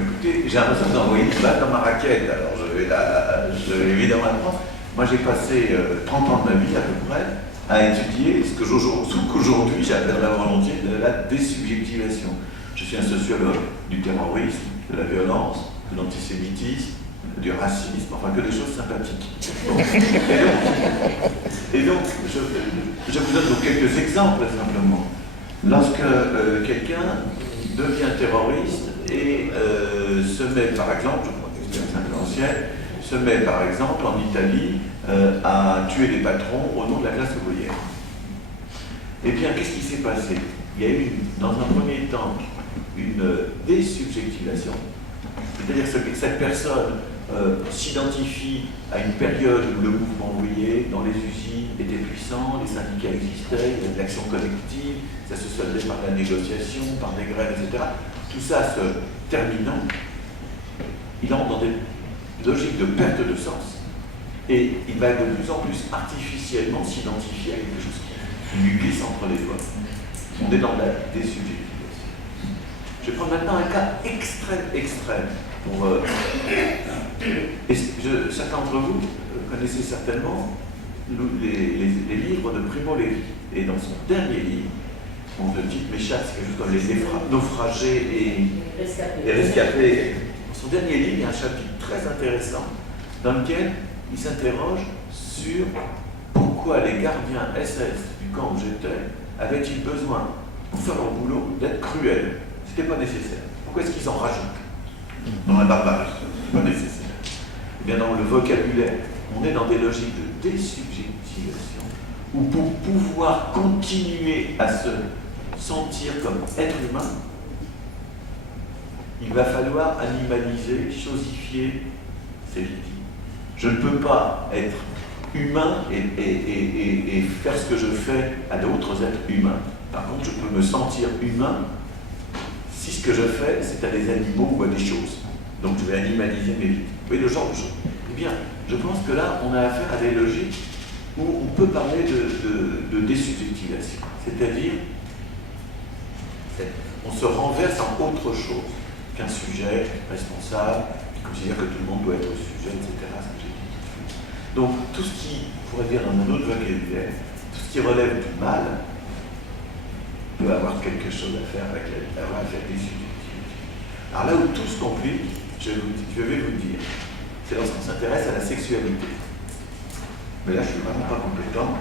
Écoutez, j'ai l'impression de vous envoyer une balle dans ma raquette, alors je vais évidemment apprendre. Moi j'ai passé 30 ans de ma vie à peu près à étudier ce qu'aujourd'hui j'appellerais volontiers de la désubjectivation. Je suis un sociologue du terrorisme, de la violence, de l'antisémitisme, du racisme, enfin que des choses sympathiques. Bon. Et donc je vous donne donc quelques exemples simplement. Lorsque quelqu'un devient terroriste et se met par exemple, je prends une expérience un peu ancienne, se met par exemple en Italie à tuer des patrons au nom de la classe ouvrière. Eh bien, qu'est-ce qui s'est passé? Il y a eu, dans un premier temps, une désubjectivation, c'est-à-dire que cette personne s'identifie à une période où le mouvement ouvrier dans les usines était puissant, les syndicats existaient, il y avait de l'action collective, ça se soldait par la négociation, par des grèves, etc. Tout ça se terminant, il entre dans des logiques de perte de sens et il va de plus en plus artificiellement s'identifier à quelque chose qui lui glisse entre les doigts. On est dans la désubjectivation. Je vais prendre maintenant un cas extrême. Certains d'entre vous connaissez certainement les livres de Primo Levi. Et dans son dernier livre, le titre m'échappe, c'est quelque chose comme les naufragés et rescapés. Dans son dernier livre, il y a un chapitre très intéressant dans lequel il s'interroge sur pourquoi les gardiens SS du camp où j'étais avaient-ils besoin, pour faire leur boulot, d'être cruels. C'était pas nécessaire. Pourquoi est-ce qu'ils en rajoutent dans la barbarie? C'est pas nécessaire. Eh bien, dans le vocabulaire, on est dans des logiques de désubjectivation où pour pouvoir continuer à se sentir comme être humain, il va falloir animaliser, chosifier ses victimes. Je ne peux pas être humain et faire ce que je fais à d'autres êtres humains. Par contre, je peux me sentir humain si ce que je fais, c'est à des animaux ou à des choses. Donc je vais animaliser mes victimes. Vous voyez le genre de choses. Eh bien, je pense que là, on a affaire à des logiques où on peut parler de désubjectivation. C'est-à-dire, on se renverse en autre chose qu'un sujet responsable, qui considère que tout le monde doit être sujet, etc. Donc, tout ce qui, on pourrait dire dans un autre vocabulaire, tout ce qui relève du mal peut avoir quelque chose à faire avec la désubjectivation. Alors là où tout se complique, je vais vous dire, c'est lorsqu'on s'intéresse à la sexualité. Mais là, je ne suis vraiment pas compétent.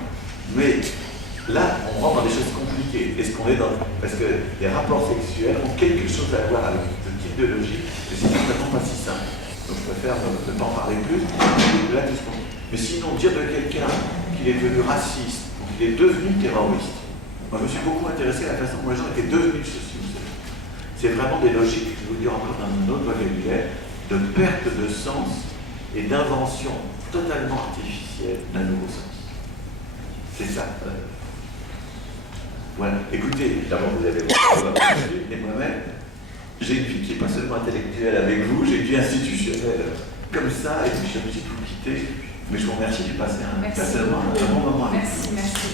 Mais là, on rentre dans des choses compliquées. Est-ce qu'on est dans... Parce que les rapports sexuels ont quelque chose à voir avec ce type de logique, mais c'est certainement pas si simple. Donc je préfère ne pas en parler plus. Là, tout ce qu'on... Mais sinon, dire de quelqu'un qu'il est devenu raciste, ou qu'il est devenu terroriste, moi je me suis beaucoup intéressé à la façon dont les gens étaient devenus sociaux. C'est vraiment des logiques, je vais vous dire encore dans un autre vocabulaire, de perte de sens et d'invention totalement artificielle d'un nouveau sens. C'est ça. Voilà. Écoutez, d'abord vous avez votre et moi-même, j'ai une vie qui n'est pas seulement intellectuelle avec vous, j'ai une vie institutionnelle comme ça, et puis je suis obligé de vous quitter. Mais je vous remercie, j'ai passé un bon moment avec vous. Merci.